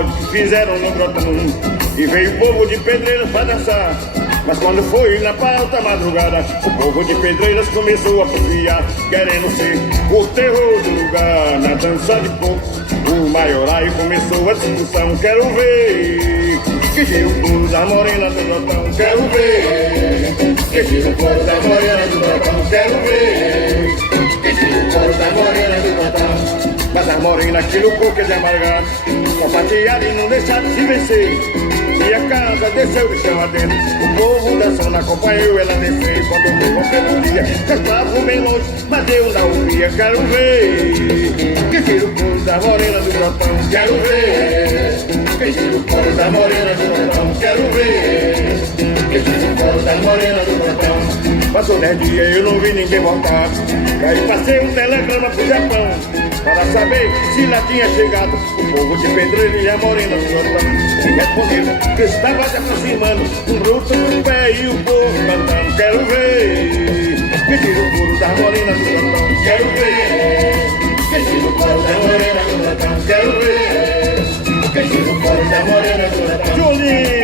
pagode que fizeram no grotão. E veio o povo de Pedreiras pra dançar. Mas quando foi na alta madrugada, o povo de Pedreiras começou a porfiar, querendo ser o terror do lugar. Na dança de coco, o maiorai começou a discussão. Quero ver que gira o couro da morena do grotão. Quero ver que gira o couro da morena do grotão. Quero ver que gira o couro da morena do grotão. Mas a morena aquilo coco de amargar, compartilhar e não deixar de se vencer. E a casa desceu de chão adentro, o povo dançando acompanhou ela descer. Quando eu fui romper no dia, já estava bem longe, mas eu não ouvia. Quero ver que tira o couro da morena do grotão. Quero ver que tira o couro da morena do grotão. Quero ver que tira o couro da morena do grotão. Passou 10 dias, eu não vi ninguém voltar. E aí passei um telegrama pro Japão para saber se lá tinha chegado o povo de Pedreira e a morena do grotão. E responderam que estava se aproximando, um bruto no pé e o povo cantando. Quero ver que tira o couro da morena do grotão. Quero ver que tira o couro da morena do grotão. Quero ver que tira o couro da morena do grotão. Julinho!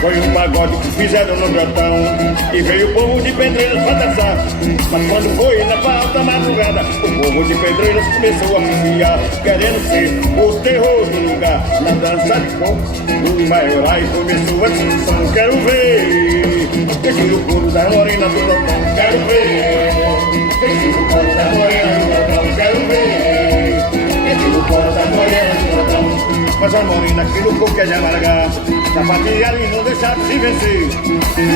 Foi um pagode que fizeram no grotão e veio o povo de Pedreiras pra dançar. Mas quando foi na alta madrugada, o povo de Pedreiras começou a porfiar, querendo ser o terror do lugar. Na dança de coco, o maiorai começou a discussão. Quero ver que tira o couro da morena do grotão. Quero ver que tira o couro da morena do grotão. Quero ver que tira o couro da morena do grotão. Mas a morena aquilo coco é de amargar, sapatearam e não deixaram de se vencer.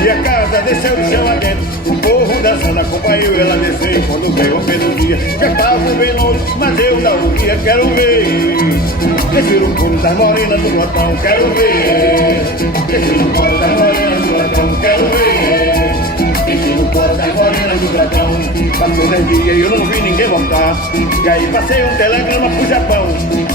E a casa desceu do chão adentro, o povo dançando acompanhou ela descer. Quando veio pelo dia, já estava bem longe, mas eu não ouvia. Quero ver que tira o couro da morena do grotão. Quero ver que tira o couro da morena do grotão. Quero ver que tira o couro da morena do grotão. Passou 10 dias e eu não vi ninguém voltar. E aí passei um telegrama pro Japão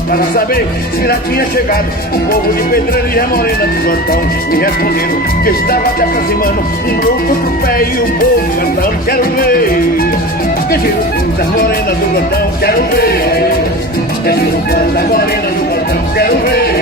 para saber se lá tinha chegado o povo de Pedreira e a morena do grotão. Me responderam que estava se aproximando, um grupo pro pé e o povo cantando. Quero ver que gira o couro da morena do grotão. Quero ver que gira o couro da morena do grotão. Quero ver